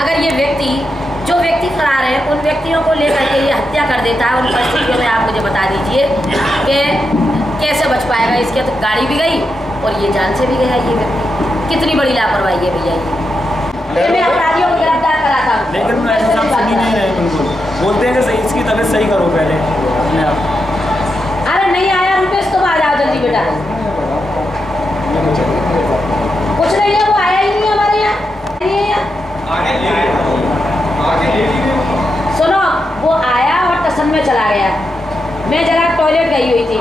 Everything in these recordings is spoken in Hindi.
अगर ये जो व्यक्ति फरार है उन व्यक्तियों को लेकर के ये हत्या कर देता है, उन परिस्थितियों में आप मुझे बता दीजिए कि कैसे बच पाएगा। इसके तो गाड़ी भी गई और ये जान से भी गया ये व्यक्ति। कितनी बड़ी लापरवाही है भैया ये। मैं अपराधियों को गिरफ्तार कराता हूँ, लेकिन सुनी नहीं रहे, बिल्कुल बोलते हैं कि सही इसकी तबीयत सही करो पहले अपने आप। अरे नहीं आया रुपेश, तुम आ जाओ जल्दी बेटा। कुछ नहीं है, वो आया ही नहीं हमारे यहाँ। सुनो, वो आया और टसन में चला गया। मैं जरा टॉयलेट गई हुई थी।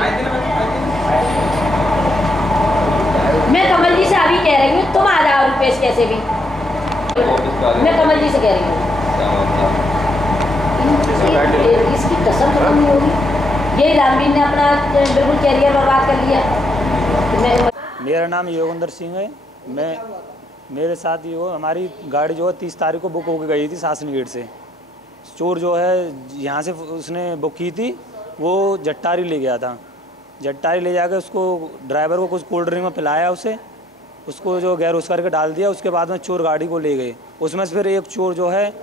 मैं कमल जी से अभी कह रही हूँ तुम आ जाओ रुपेश, कैसे भी मैं कमल जी से कह रही हूँ। इसकी कसम खत्म नहीं होगी। ये रामवीर ने अपना बिल्कुल कैरियर बर्बाद कर लिया। मेरा नाम योगेंद्र सिंह है। मेरे साथ ही हमारी गाड़ी जो है 30 तारीख को बुक होकर गई थी शासनी गेट से। चोर जो है यहाँ से उसने बुक की थी, वो जट्टारी ले गया था। जट्टारी ले जाकर उसको ड्राइवर को कुछ कोल्ड ड्रिंक में पिलाया, उसको जो गैर उस करके डाल दिया। उसके बाद में चोर गाड़ी को ले गए। उसमें से फिर एक चोर जो है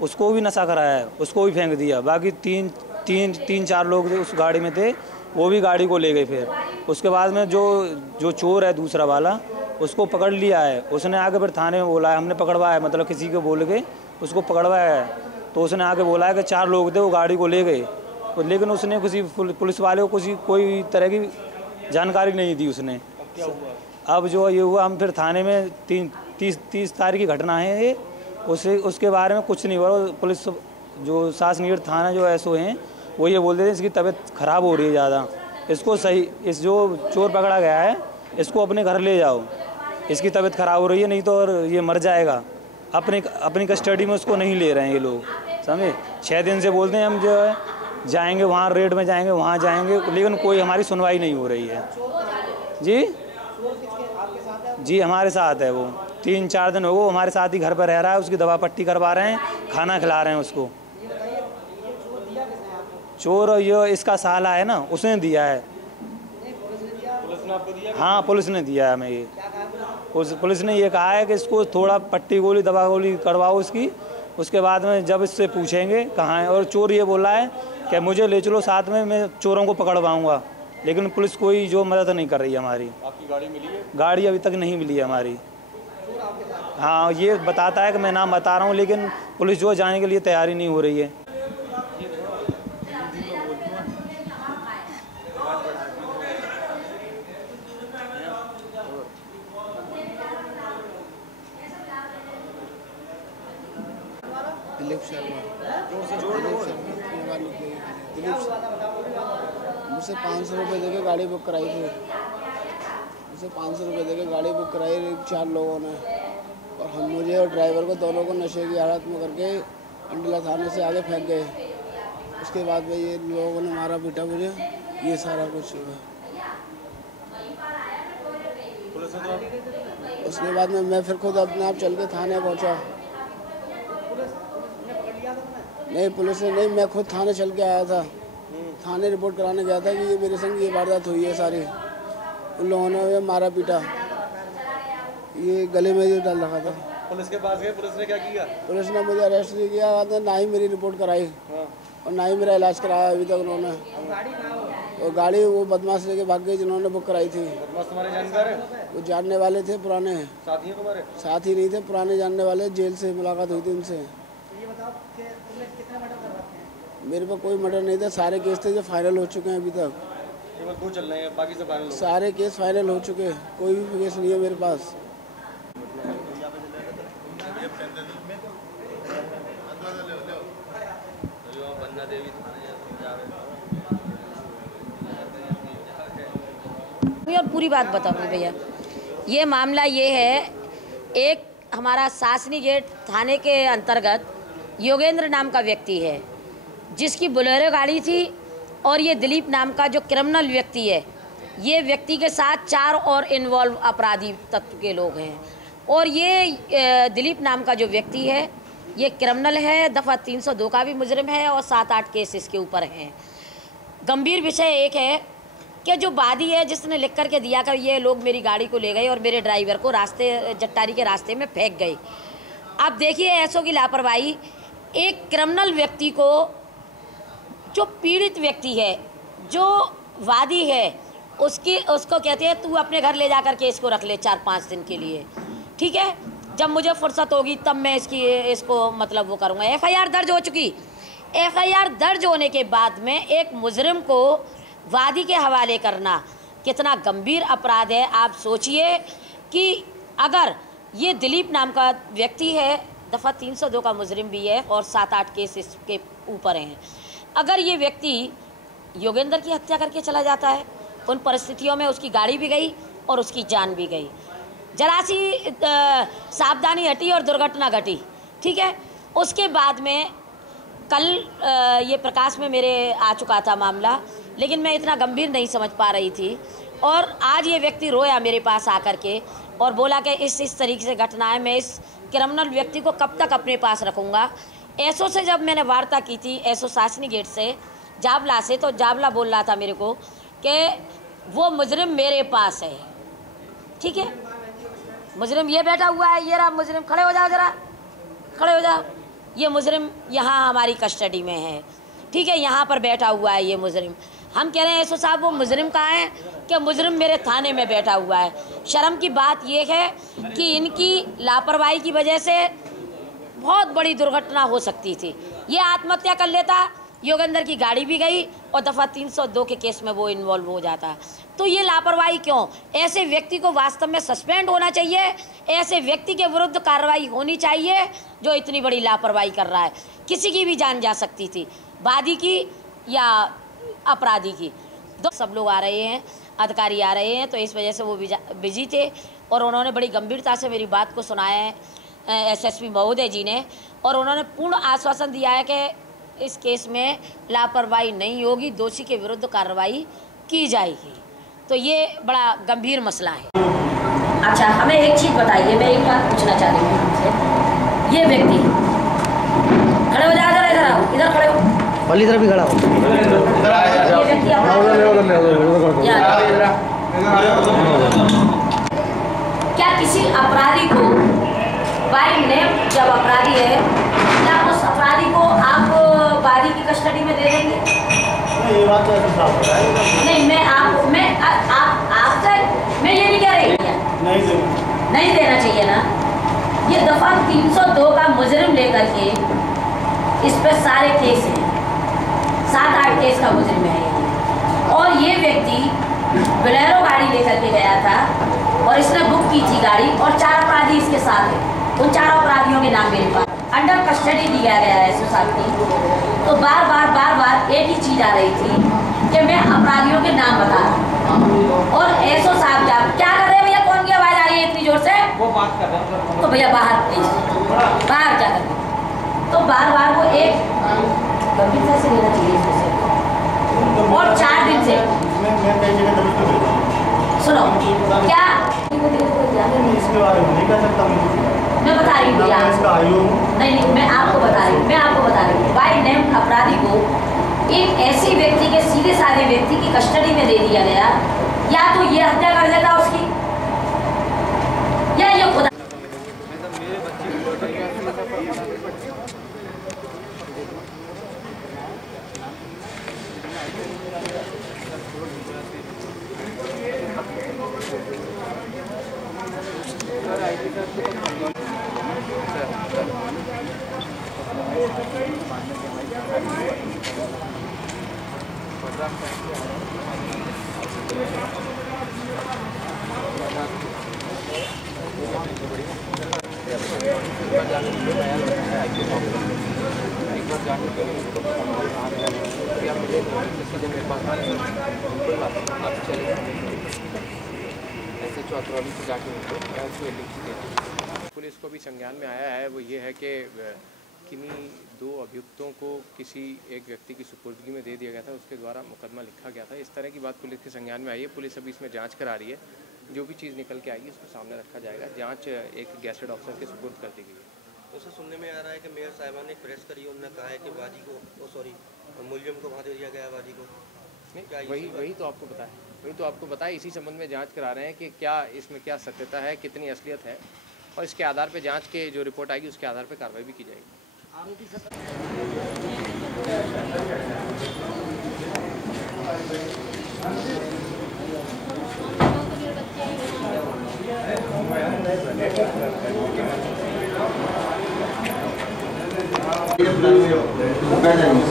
उसको भी नशा कराया है, उसको भी फेंक दिया। बाकी तीन चार लोग जो उस गाड़ी में थे वो भी गाड़ी को ले गए। फिर उसके बाद में जो चोर है दूसरा वाला, उसको पकड़ लिया है। उसने आके फिर थाने में बोला है, हमने पकड़वाया, मतलब किसी को बोल के उसको पकड़वाया है। तो उसने आके बोला है कि 4 लोग थे, वो गाड़ी को ले गए, लेकिन उसने किसी पुलिस वाले को कोई तरह की जानकारी नहीं दी उसने। अब जो ये हुआ, हम फिर थाने में 30 तारीख की घटना है ये, उसके बारे में कुछ नहीं हुआ। पुलिस जो शासनी गेट थाना जो एसओ हैं वो ये बोलते थे इसकी तबीयत ख़राब हो रही है ज़्यादा, इसको सही, इस जो चोर पकड़ा गया है इसको अपने घर ले जाओ, इसकी तबीयत ख़राब हो रही है, नहीं तो और ये मर जाएगा। अपनी कस्टडी में उसको नहीं ले रहे हैं ये लोग, समझे। 6 दिन से बोलते हैं हम जो है जाएंगे वहाँ, रेड में जाएंगे, वहाँ जाएंगे, लेकिन कोई हमारी सुनवाई नहीं हो रही है। जी हमारे साथ है वो। 3-4 दिन हो गए हमारे साथ ही घर पर रह रहा है। उसकी दवा पट्टी करवा रहे हैं, खाना खिला रहे हैं उसको। चोर ये इसका साला है ना, उसने दिया है। हाँ पुलिस ने दिया है हमें ये। पुलिस ने ये कहा है कि इसको थोड़ा पट्टी गोली दवा गोली करवाओ इसकी, उसके बाद में जब इससे पूछेंगे कहाँ है। और चोर ये बोला है कि मुझे ले चलो साथ में, मैं चोरों को पकड़वाऊँगा, लेकिन पुलिस कोई जो मदद नहीं कर रही है हमारी। आपकी गाड़ी मिली है? गाड़ी अभी तक नहीं मिली है हमारी। हाँ ये बताता है कि मैं नाम बता रहा हूँ, लेकिन पुलिस जो जाने के लिए तैयारी नहीं हो रही है। दिलीप शर्मा मुझसे 500 रुपये देके गाड़ी बुक कराई थी। मुझसे 500 रुपये देके गाड़ी बुक कराई 4 लोगों ने, और मुझे और ड्राइवर को दोनों को नशे की हालत में करके अंडला थाने से आगे फेंक गए। उसके बाद में ये लोगों ने मारा पीटा मुझे, ये सारा कुछ हुआ। उसके बाद में मैं फिर खुद अपने आप चल के थाने पहुंचा। नहीं पुलिस ने नहीं, मैं खुद थाने चल के आया था। थाने रिपोर्ट कराने गया था कि ये मेरे संग ये वारदात हुई है सारी। उन लोगों ने मुझे मारा पीटा, ये गले में जो डाल रखा था। पुलिस के पास गए, पुलिस ने क्या किया? पुलिस ने मुझे अरेस्ट नहीं किया, ना ही मेरी रिपोर्ट कराई और ना ही मेरा इलाज कराया अभी तक उन्होंने। और गाड़ी वो बदमाश लेके भाग गई जिन्होंने बुक कराई थी। बदमाश तुम्हारे जानकार है? वो जानने वाले थे पुराने, साथी है तुम्हारे? साथी नहीं थे, पुराने जानने वाले, जेल से मुलाकात हुई थी उनसे। मेरे पर कोई मर्डर नहीं था, सारे केस थे जो फाइनल हो चुके हैं अभी तक। केवल 2 चल रहे हैं, बाकी सब फाइनल? सारे केस फाइनल हो चुके हैं, कोई भी केस नहीं है मेरे पास। और पूरी बात बताऊंगी भैया। ये मामला ये है, एक हमारा शासनी गेट थाने के अंतर्गत योगेंद्र नाम का व्यक्ति है जिसकी बोलेरो गाड़ी थी, और ये दिलीप नाम का जो क्रिमिनल व्यक्ति है, ये व्यक्ति के साथ 4 और इन्वॉल्व अपराधी तत्व के लोग हैं। और ये दिलीप नाम का जो व्यक्ति है ये क्रिमिनल है, दफ़ा 302 का भी मुजरिम है और 7-8 केस इसके ऊपर हैं। गंभीर विषय एक है कि जो वादी है जिसने लिख करके दिया कि ये लोग मेरी गाड़ी को ले गए और मेरे ड्राइवर को जट्टारी के रास्ते में फेंक गए, आप देखिए एसओ की लापरवाही। एक क्रिमिनल व्यक्ति को, जो पीड़ित व्यक्ति है, जो वादी है, उसको कहते हैं तू अपने घर ले जा कर के इसको रख ले 4-5 दिन के लिए, ठीक है, जब मुझे फुर्सत होगी तब मैं इसको मतलब वो करूँगा। एफआईआर दर्ज हो चुकी। एफआईआर दर्ज होने के बाद में एक मुजरिम को वादी के हवाले करना कितना गंभीर अपराध है। आप सोचिए कि अगर ये दिलीप नाम का व्यक्ति है, दफ़ा 302 का मुजरिम भी है और 7-8 केस इसके ऊपर हैं, अगर ये व्यक्ति योगेंद्र की हत्या करके चला जाता है, उन परिस्थितियों में उसकी गाड़ी भी गई और उसकी जान भी गई, जरा सी सावधानी हटी और दुर्घटना घटी, ठीक है। उसके बाद में कल ये प्रकाश में मेरे आ चुका था मामला, लेकिन मैं इतना गंभीर नहीं समझ पा रही थी, और आज ये व्यक्ति रोया मेरे पास आकर के और बोला कि इस तरीके से घटना है, मैं इस क्रिमिनल व्यक्ति को कब तक अपने पास रखूँगा। एसओ से जब मैंने वार्ता की थी, एसओ सासनी गेट से, जावला से, तो जावला बोल रहा था मेरे को कि वो मुजरिम मेरे पास है, ठीक है, मुजरिम ये बैठा हुआ है, ये रहा मुजरिम, खड़े हो जाओ जरा, खड़े हो जाओ, ये मुजरिम यहाँ हमारी कस्टडी में है, ठीक है, यहाँ पर बैठा हुआ है ये मुजरिम। हम कह रहे हैं एसओ साहब वो मुजरिम कहाँ है, कि मुजरिम मेरे थाने में बैठा हुआ है। शर्म की बात ये है कि इनकी लापरवाही की वजह से बहुत बड़ी दुर्घटना हो सकती थी। ये आत्महत्या कर लेता, योगेंद्र की गाड़ी भी गई और दफ़ा 302 के केस में वो इन्वॉल्व हो जाता। तो ये लापरवाही क्यों? ऐसे व्यक्ति को वास्तव में सस्पेंड होना चाहिए, ऐसे व्यक्ति के विरुद्ध कार्रवाई होनी चाहिए जो इतनी बड़ी लापरवाही कर रहा है। किसी की भी जान जा सकती थी, वादी की या अपराधी की। सब लोग आ रहे हैं, अधिकारी आ रहे हैं, तो इस वजह से वो बिजी थे और उन्होंने बड़ी गंभीरता से मेरी बात को सुनाया है एसएसपी महोदय जी ने, और उन्होंने पूर्ण आश्वासन दिया है कि इस केस में लापरवाही नहीं होगी, दोषी के विरुद्ध कार्रवाई की जाएगी। तो ये बड़ा गंभीर मसला है। अच्छा, हमें एक चीज़ बताइए, मैं एक बात पूछना चाह रही हूँ आपसे। ये व्यक्ति खड़े हो जाओ, जरा इधर आओ, इधर खड़े हो, वाली तरफ भी खड़ा हो। ये व्यक्ति क्या किसी अपराधी को बाय नेम, जब अपराधी है, क्या उस अपराधी को आप वादी की कस्टडी में दे देंगे? ये बात तो ऐसा साफ हो रहा है। नहीं, मैं आपसे मैं ये नहीं कह रही, नहीं देना चाहिए ना। ये दफा 302 का मुजरिम लेकर के इस पर सारे केस हैं, 7-8 केस का मुजरिम है ये, और ये व्यक्ति बोलेरो गाड़ी लेकर के गया था और इसने बुक की थी गाड़ी, और 4 अपराधी इसके साथ हैं। उन 4 अपराधियों के नाम मेरे पास अंडर कस्टडी दिया गया है एसओ साहब की। तो बार बार एक ही चीज़ आ रही थी कि मैं अपराधियों के नाम बता रहा हूँ, और एसओ साहब क्या कर रहे हैं भैया? कौन की आवाज़ आ रही है इतनी जोर से? वो बात कर रहे हैं। तो भैया बाहर प्लीज, बाहर जा कर। तो बार वो एक गंभीरता से लेना चाहिए इसको, और 4 दिन से सुनो क्या इसके बारे में नहीं कर सकता मैं बता रही हूँ भैया, नहीं मैं आपको बता रही हूँ बाय नेम अपराधी को एक ऐसे व्यक्ति के, सीधे साधे व्यक्ति की कस्टडी में दे दिया गया, या तो ये हत्या कर देता उसकी, या ये खुदा। पुलिस को भी संज्ञान में आया है, वो ये है कि किन्हीं 2 अभियुक्तों को किसी एक व्यक्ति की सुपुर्दगी में दे दिया गया था, उसके द्वारा मुकदमा लिखा गया था। इस तरह की बात पुलिस के संज्ञान में आई है। पुलिस अभी इसमें जांच करा रही है, जो भी चीज़ निकल के आएगी उसको सामने रखा जाएगा। जांच एक गेस्टेड ऑफिसर के सुपुर्द कर दी गई है। उसे सुनने में आ रहा है कि मेयर साहिबा ने प्रेस करी, उन्होंने कहा है कि वादी को मुलजिम को वहाँ दे दिया गया, वादी को नहीं, वही तो आपको बताया, इसी संबंध में जांच करा रहे हैं कि क्या इसमें क्या सत्यता है, कितनी असलियत है। और इसके आधार पर जाँच के जो रिपोर्ट आएगी उसके आधार पर कार्रवाई भी की जाएगी। बैठ जाइए।